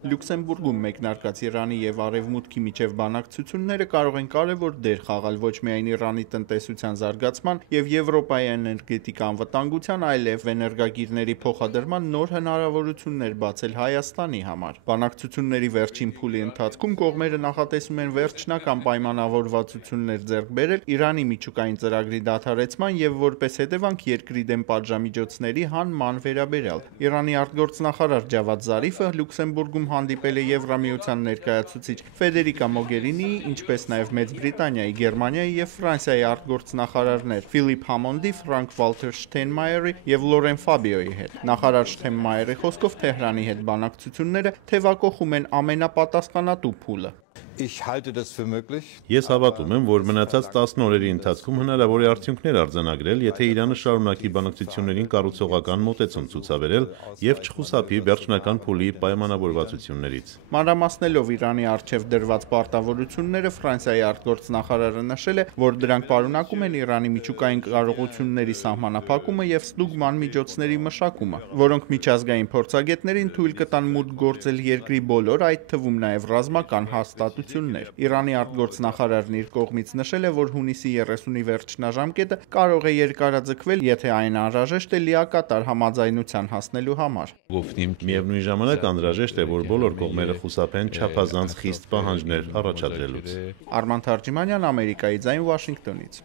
Լյուքսեմբուրգում մեկնարկած Իրանի եւ Արևմուտքի միջև բանակցությունները կարող են կարևոր դեր խաղալ ոչ միայն Իրանի տնտեսության զարգացման եւ Եվրոպայի էներգետիկ անվտանգության, այլև էներգագիրների փոխադրման նոր հնարավորություններ բացել Հայաստանի համար։ Բանակցությունների վերջին փուլի ընթացքում կողմերը նախատեսում են վերջնական պայմանավորվածություններ ձեռք բերել Իրանի միջուկային ծրագրի դադարեցման եւ որպես հետևանք երկրի դեմ պատժամիջոցների հանման վերաբերյալ։ Իրանի արտգործնախարար Ջավադ Զարիֆը Լյուքսեմբուրգում հանդիպել է Եվրամիության ներկայացուցիչ Ֆեդերիկա Մոգերինիի, ինչպես նաև Մեծ Բրիտանիայի, Գերմանիայի եւ Ֆրանսիայի արտգործնախարարներ Ֆիլիպ Համոնդի, Ֆրանկ Վալտեր Շթենմայերի եւ Լորեն Ֆաբիոյի հետ։ Նախարար Շթենմայերի խոսքով Թեհրանի հետ բանակցությունները թեվակողում են ամենապատասխանատու փուլը։ Ես հավատում եմ, որ մնացած 10 օրերի ընթացքում հնարավոր է արդյունքներ արձանագրել, եթե Իրանը շարունակի բանակցություններին կառուցողական մոտեցում ցուցաբերել եւ չխուսափի վերջնական փուլի պայմանավորվածություններից։ Մանրամասնելով Իրանի առջև դրված պարտավորությունները, Ֆրանսիայի արտգործնախարարը նշել է, որ դրանք պարունակում են Իրանի միջուկային կարողությունների սահմանափակումը եւ ստուգման միջոցների մշակումը, որոնք միջազգային փորձագետներին թույլ կտան մուտք գործել երկրի բոլոր, այդ թվում նաև ռազմական հաստատություններ։ Իրանի արտգործնախարարն իր կողմից նշել է, որ հունիսի 30-ի վերջնաժամկետը կարող է երկարաձգվել, եթե այն անհրաժեշտ է լիակատար համաձայնության հասնելու համար։ Միևնույն ժամանակ անհրաժեշտ է, որ բոլոր կողմերը խուսափեն չափազանց խիստ պահանջներ առաջադրելուց։ Արման Թարջիմանյան, Ամերիկայի ձայն, Վաշինգտոնից։